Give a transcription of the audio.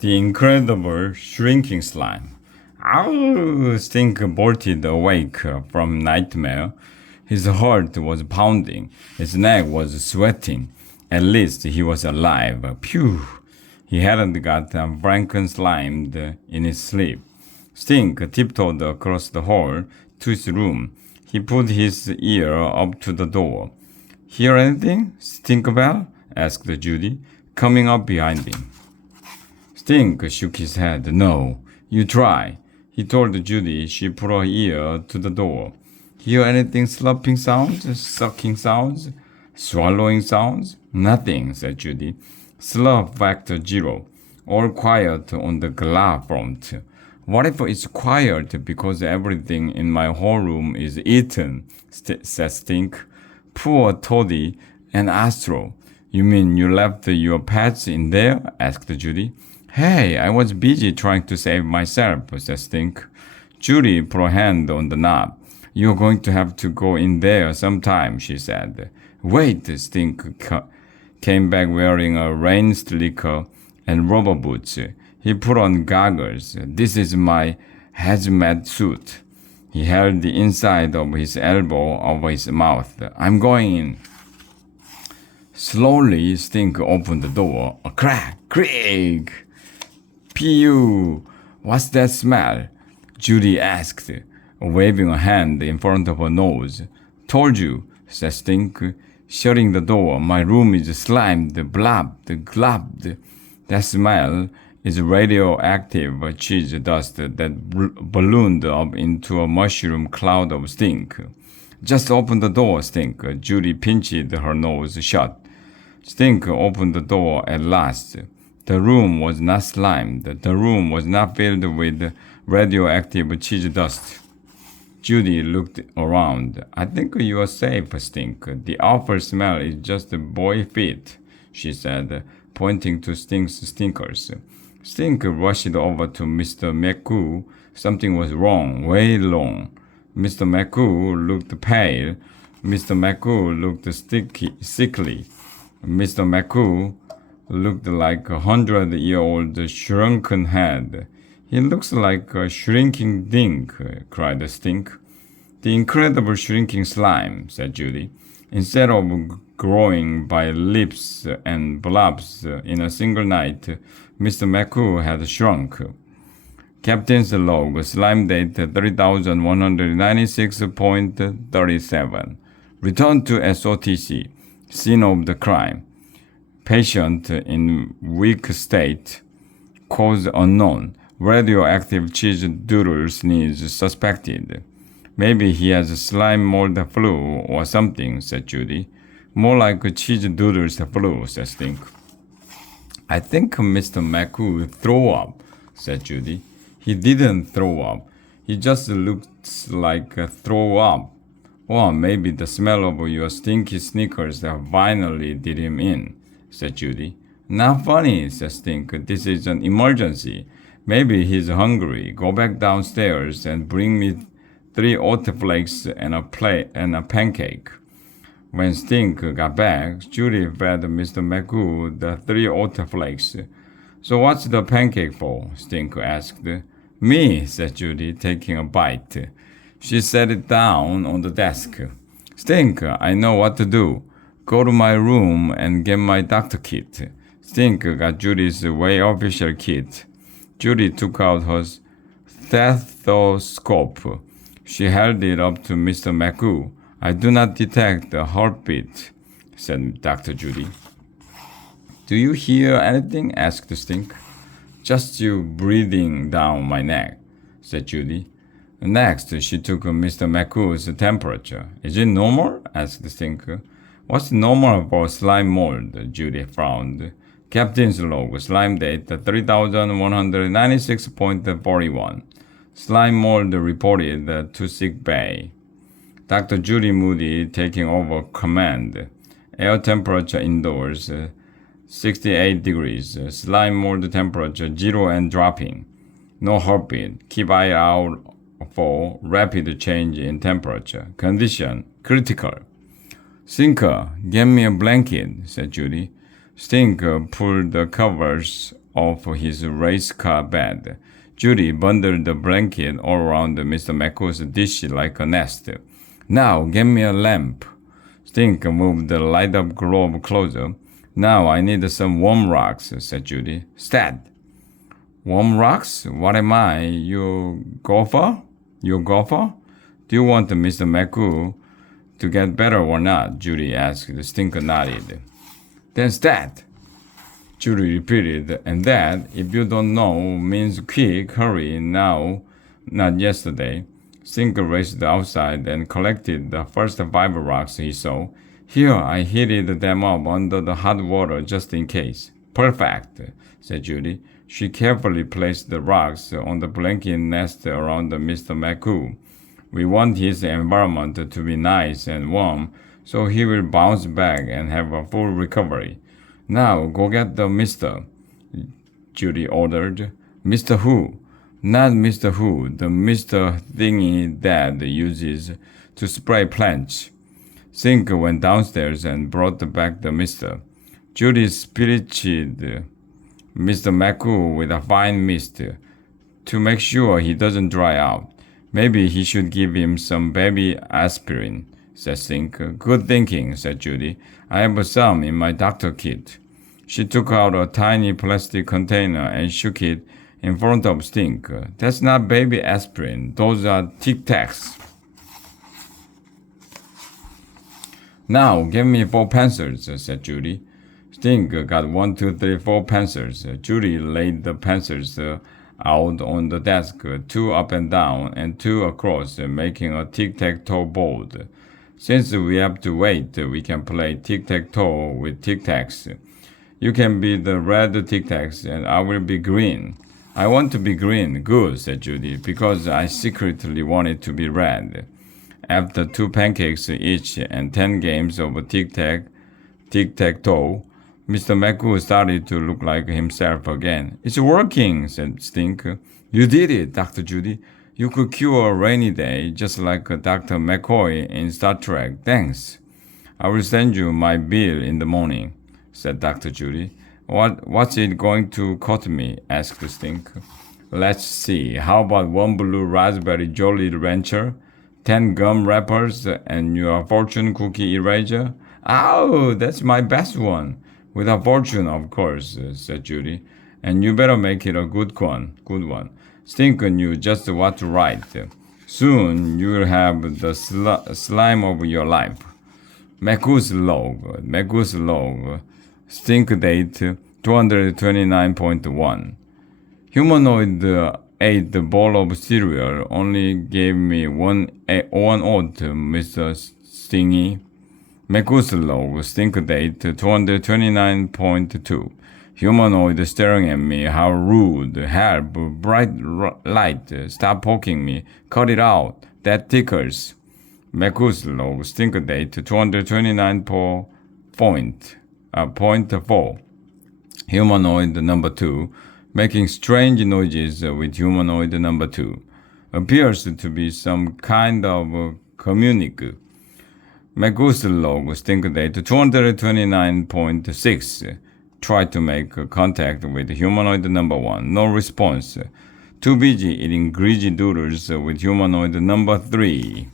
The incredible shrinking slime. Ow! Stink bolted awake from nightmare. His heart was pounding. His neck was sweating. At least he was alive. Phew! He hadn't got Franken-slimed in his sleep. Stink tiptoed across the hall to his room. He put his ear up to the door. Hear anything, Stinkbell? Asked Judy, coming up behind him. Stink shook his head. No, you try. He told Judy. She put her ear to the door. Hear anything slurping sounds, sucking sounds, swallowing sounds? Nothing, said Judy. Slurp factor 0. All quiet on the glass front. What if it's quiet because everything in my whole room is eaten? Said Stink. Poor Toddy and Astro. You mean you left your pets in there? Asked Judy. Hey, I was busy trying to save myself, said Stink. Judy put her hand on the knob. You're going to have to go in there sometime, she said. Wait, Stink came back wearing a rain slicker and rubber boots. He put on goggles. This is my hazmat suit. He held the inside of his elbow over his mouth. I'm going in. Slowly, Stink opened the door. A crack, creak. Pew! What's that smell? Judy asked, waving a hand in front of her nose. Told you, said Stink, shutting the door. My room is slimed, blobbed, globbed. That smell is radioactive cheese dust that ballooned up into a mushroom cloud of stink. Just open the door, Stink. Judy pinched her nose shut. Stink opened the door at last. The room was not slimed. The room was not filled with radioactive cheese dust. Judy looked around. I think you are safe, Stink. The awful smell is just boy feet, she said, pointing to Stink's stinkers. Stink rushed over to Mr. McCoo. Something was wrong, way wrong. Mr. McCoo looked pale. Mr. McCoo looked sickly. Mr. McCoo looked like 100-year-old shrunken head. He looks like a shrinking dink, cried Stink. The incredible shrinking slime, said Judy. Instead of growing by leaps and blobs in a single night, Mr. McCoo had shrunk. Captain's log, slime date 3196.37. Return to SOTC, scene of the crime. Patient in weak state, cause unknown. Radioactive cheese doodle sneeze suspected. Maybe he has slime mold flu or something, said Judy. More like cheese doodles flu, said Stink. I think Mr. McCoo threw up, said Judy. He didn't throw up. He just looks like throw up. Or maybe the smell of your stinky sneakers finally did him in, said Judy. Not funny, said Stink. This is an emergency. Maybe he's hungry. Go back downstairs and bring me 3 oat flakes and a pancake. When Stink got back, Judy fed Mr. McCoo the 3 oat flakes. So what's the pancake for? Stink asked. Me, said Judy, taking a bite. She set it down on the desk. Stink, I know what to do. Go to my room and get my doctor kit. Stink got Judy's way official kit. Judy took out her stethoscope. She held it up to Mr. McCoo. I do not detect a heartbeat, said Dr. Judy. Do you hear anything? Asked Stink. Just you breathing down my neck, said Judy. Next, she took Mr. McCoo's temperature. Is it normal? Asked Stink. What's normal for slime mold? Judy frowned. Captain's log, slime date 3196.41. Slime mold reported to sick bay. Dr. Judy Moody taking over command. Air temperature indoors 68 degrees. Slime mold temperature 0 and dropping. No heartbeat. Keep eye out for rapid change in temperature. Condition critical. Stinker, get me a blanket, said Judy. Stink pulled the covers off his race car bed. Judy bundled the blanket all around Mr. McCool's dish like a nest. Now, get me a lamp. Stink moved the light-up globe closer. Now I need some warm rocks, said Judy. Stat. Warm rocks? What am I? You golfer? You golfer? Do you want Mr. McCool to get better or not? Judy asked. Stinker nodded. Then stat. Judy repeated, and that, if you don't know, means quick, hurry, now, not yesterday. Stinker raced outside and collected the first 5 rocks he saw. Here, I heated them up under the hot water just in case. Perfect, said Judy. She carefully placed the rocks on the blanket nest around Mr. McCool. We want his environment to be nice and warm, so he will bounce back and have a full recovery. Now, go get the mister, Judy ordered. Mr. Who? Not Mr. Who, the Mr. Thingy Dad uses to spray plants. Sink went downstairs and brought back the mister. Judy spirited Mr. McCool with a fine mist to make sure he doesn't dry out. Maybe he should give him some baby aspirin, said Sink. Good thinking, said Judy. I have some in my doctor kit. She took out a tiny plastic container and shook it in front of Stink. That's not baby aspirin. Those are Tic Tacs. Now, give me 4 pencils, said Judy. Stink got 1, 2, 3, 4 pencils. Judy laid the pencils out on the desk, 2 up and down and 2 across, making a tic-tac-toe board. Since we have to wait, we can play tic-tac-toe with tic-tacs. You can be the red tic-tacs and I will be green. I want to be green. Good, said Judy, because I secretly want it to be red. After 2 pancakes each and 10 games of tic-tac-toe, Mr. McCool started to look like himself again. It's working, said Stink. You did it, Dr. Judy. You could cure a rainy day, just like Dr. McCoy in Star Trek. Thanks. I will send you my bill in the morning, said Dr. Judy. What's it going to cost me? Asked Stink. Let's see. How about 1 blue raspberry Jolly Rancher, 10 gum wrappers, and your fortune cookie eraser? Oh, that's my best one. With a fortune, of course, said Judy. And you better make it a good one. Stink knew just what to write. Soon you'll have the slime of your life. McCool's log. Stink date 229.1. Humanoid ate the bowl of cereal. Only gave me one oat, Mr. Stingy. McCool's log. Stink date 229.2. Humanoid staring at me. How rude. Help. Bright light. Stop poking me. Cut it out. That tickles. McCool's log. Stink date 229.4. Humanoid number 2. Making strange noises with humanoid number 2. Appears to be some kind of communic. McCool's log. Stink date 229.6. Tried to make contact with humanoid number 1. No response. Too busy eating greasy doodles with humanoid number 3.